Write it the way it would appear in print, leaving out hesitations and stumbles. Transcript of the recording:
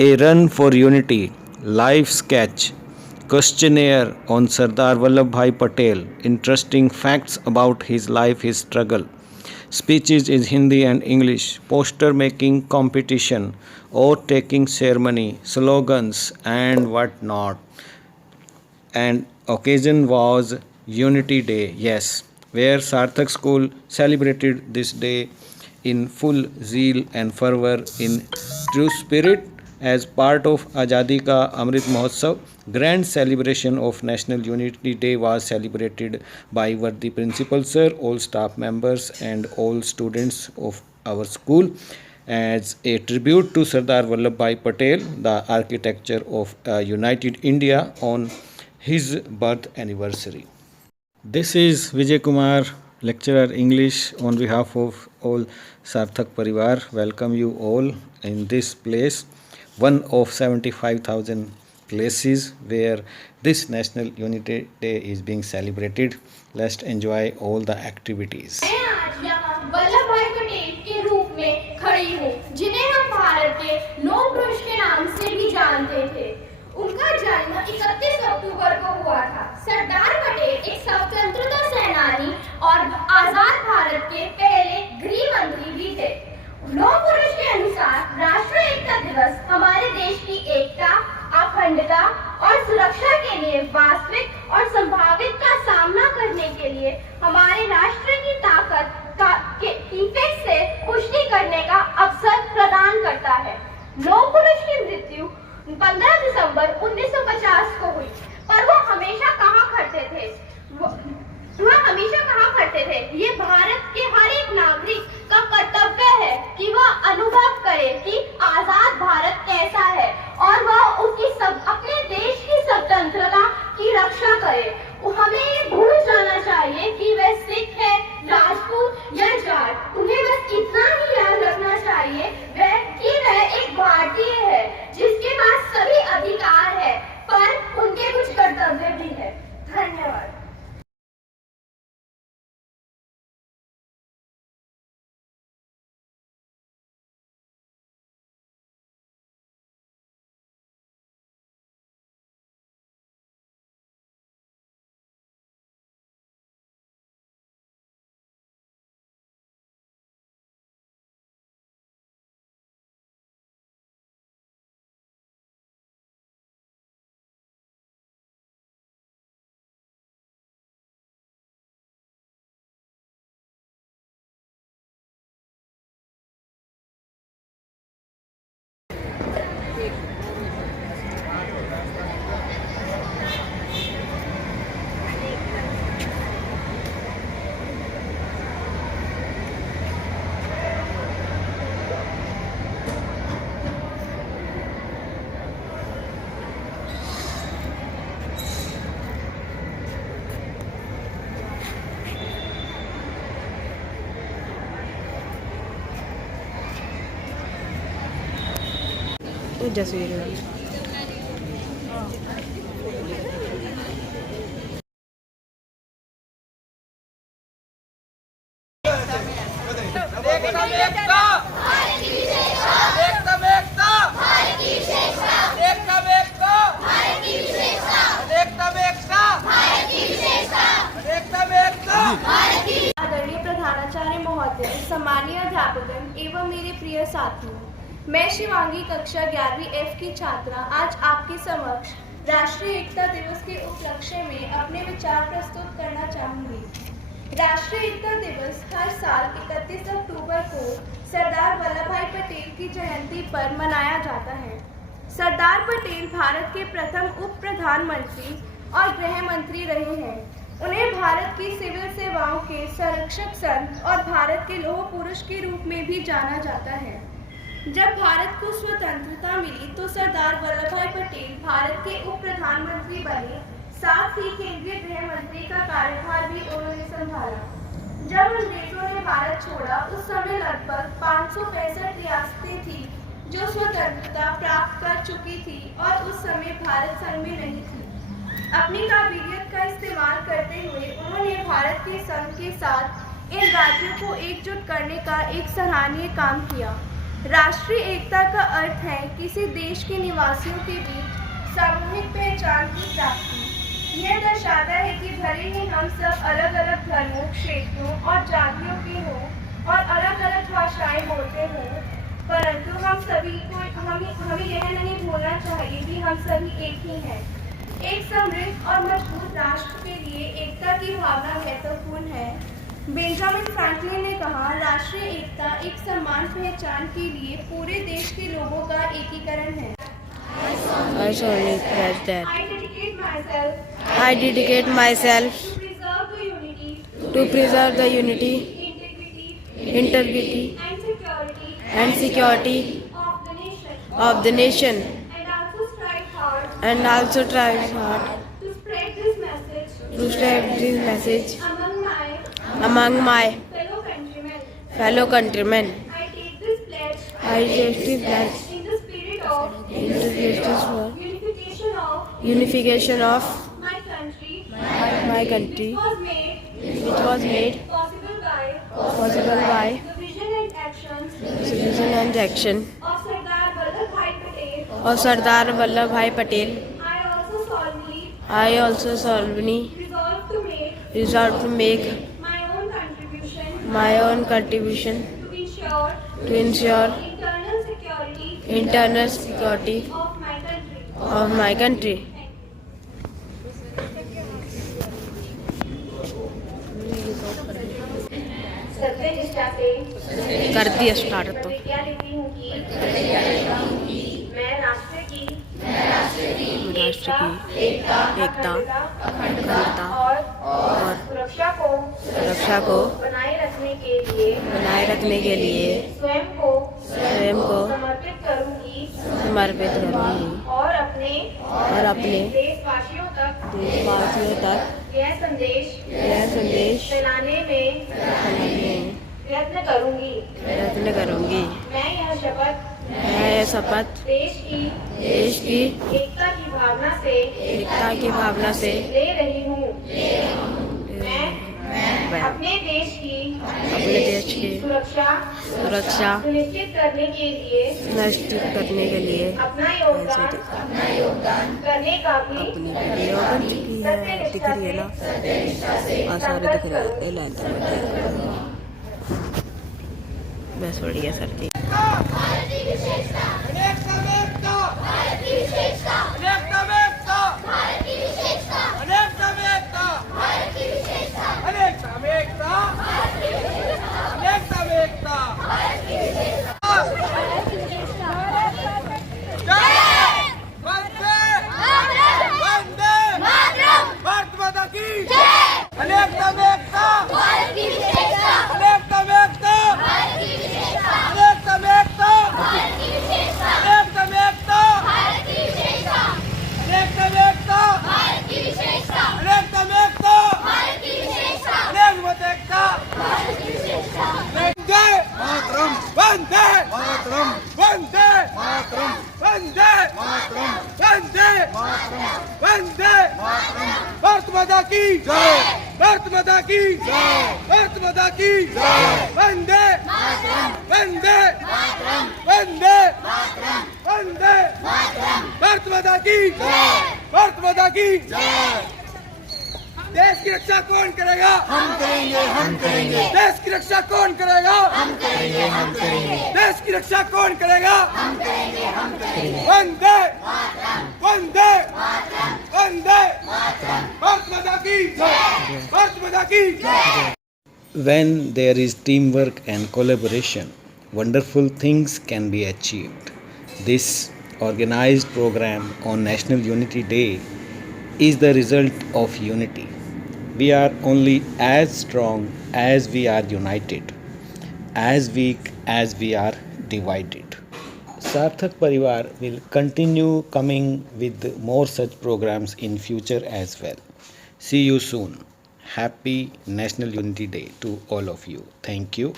A Run for Unity, Life Sketch, Questionnaire on Sardar Vallabhbhai Patel, Interesting Facts about his life, his struggle, speeches in Hindi and English, poster making competition, oath taking ceremony, slogans, and what not. And occasion was Unity Day, yes, where Sarthak School celebrated this day in full zeal and fervor in true spirit as part of Azadi Ka Amrit Mahotsav. Grand celebration of National Unity Day was celebrated by Vardi Principal Sir, all staff members, and all students of our school as a tribute to Sardar Vallabhbhai Patel, the architecture of a united India on his birth anniversary. This is Vijay Kumar, lecturer English on behalf of all Sarthak Parivar. Welcome you all in this place, one of 75,000 places where this National Unity Day is being celebrated. Let's enjoy all the activities. मैं आज यहाँ वल्लभ भाई पटेल के रूप में खड़ी हूँ, जिन्हें हम भारत के लौह पुरुष के नाम से भी जानते थे। उनका जन्म 31 अक्टूबर को हुआ था। सरदार पटेल एक स्वतंत्रता सेनानी और आजाद भारत के पहले गृह मंत्री भी थे। लौह पुरुष के अनुसार राष्ट्रीय एकता दिवस हमारे देश की एकता, अखंडता और सुरक्षा के लिए वास्तविक और संभावित का सामना करने के लिए हमारे राष्ट्र की ताकत की फिर से पुष्टि करने का अवसर प्रदान करता है। लौह पुरुष की मृत्यु 15 दिसंबर 1950 को हुई, पर वो हमेशा कहा करते थे ये भारत के हर एक नागरिक का कर्तव्य है कि वह अनुभव करे कि आजाद भारत कैसा है और वह अपने देश की स्वतंत्रता की रक्षा करे। हमें ये भूल जाना चाहिए कि वह सिख है, राजपूत या जाट। उन्हें बस इतना ही याद रखना चाहिए कि वह एक भारतीय है जिसके पास सभी अधिकार है, पर उनके कुछ कर्तव्य भी है। धन्यवाद। जसवीर आदरणीय प्रधानाचार्य महोदय, सम्मानीय अध्यापकगण एवं मेरे प्रिय साथियों, मैं शिवांगी कक्षा 11वीं F की छात्रा आज आपके समक्ष राष्ट्रीय एकता दिवस के उपलक्ष्य में अपने विचार प्रस्तुत करना चाहूंगी। राष्ट्रीय एकता दिवस हर साल 31 अक्टूबर को सरदार वल्लभभाई पटेल की जयंती पर मनाया जाता है। सरदार पटेल भारत के प्रथम उप प्रधानमंत्री और गृह मंत्री रहे हैं। उन्हें भारत की सिविल सेवाओं के संरक्षक संत और भारत के लौह पुरुष के रूप में भी जाना जाता है। जब भारत को स्वतंत्रता मिली तो सरदार वल्लभभाई पटेल भारत के उप प्रधानमंत्री बने, साथ ही केंद्रीय गृह मंत्री का कार्यभार भी उन्होंने संभाला। जब अंग्रेजों ने भारत छोड़ा उस समय लगभग 565 रियासतें थी जो स्वतंत्रता प्राप्त कर चुकी थी और उस समय भारत संघ में नहीं थी। अपनी काबिलियत का इस्तेमाल करते हुए उन्होंने भारत के संघ के साथ इन राज्यों को एकजुट करने का एक सराहनीय काम किया। राष्ट्रीय एकता का अर्थ है किसी देश के निवासियों के बीच सामूहिक पहचान की प्राप्ति। यह दर्शाता है कि भले ही हम सब अलग अलग धर्मों, क्षेत्रों और जातियों के हों और अलग अलग भाषाएं बोलते हों, परंतु हम सभी को हमें यह नहीं भूलना चाहिए कि हम सभी एक ही हैं। एक समृद्ध और मजबूत राष्ट्र के लिए एकता की भावना महत्वपूर्ण है। बेंजामिन फ्रैंकलिन ने कहा, राष्ट्रीय एकता एक समान पहचान के लिए पूरे देश के लोगों का एकीकरण है। I solemnly pledge that I dedicate myself to preserve the unity, integrity, integrity, and security of the nation, and also strive hard to to spread this message among my fellow countrymen. I take this pledge I take this pledge in the spirit of in the justice for unification of unification of my country, which was made possible possible by the vision and actions vision and action of Sardar Vallabhbhai Patel. of Sardar Vallabhbhai Patel. I also solemnly I also solemnly resolve to make resolve to make my own contribution to ensure internal security internal security of my country. of my country. सत्य निष्ठा से कर दिया start तो प्रतिज्ञा लेती हूँ कि मैं राष्ट्र की एकता, अखंडता और सुरक्षा को बनाए रखने के लिए स्वयं को समर्पित करूंगी और अपने देशवासियों तक यह संदेश फैलाने में प्रयत्न करूंगी। मैं यह शपथ देश की एकता की भावना से ले रही हूँ। मैं अपने देश की सुरक्षा सुनिश्चित करने के लिए अपना योगदान करने का भी सत्य निष्ठा से संकल्प करूंगी। बस बढ़िया सर जी। भारत माता की जय, भारत माता की जय, भारत माता की जय, वंदे वंदे वंदे वंदे भारत माता की जय, भारत माता की जय। देश की रक्षा कौन करेगा? हम करेंगे। देश की रक्षा कौन करेगा? हम करेंगे। देश की रक्षा कौन करेगा? हम करेंगे। वंदे वंदे वंदे भारत माता की जय, भारत माता की जय। When there is teamwork and collaboration, wonderful things can be achieved. This organized program on National Unity Day is the result of unity. We are only as strong as we are united, as weak as we are divided. Sarthak Parivar will continue coming with more such programs in future as well. See you soon. Happy National Unity Day to all of you. Thank you.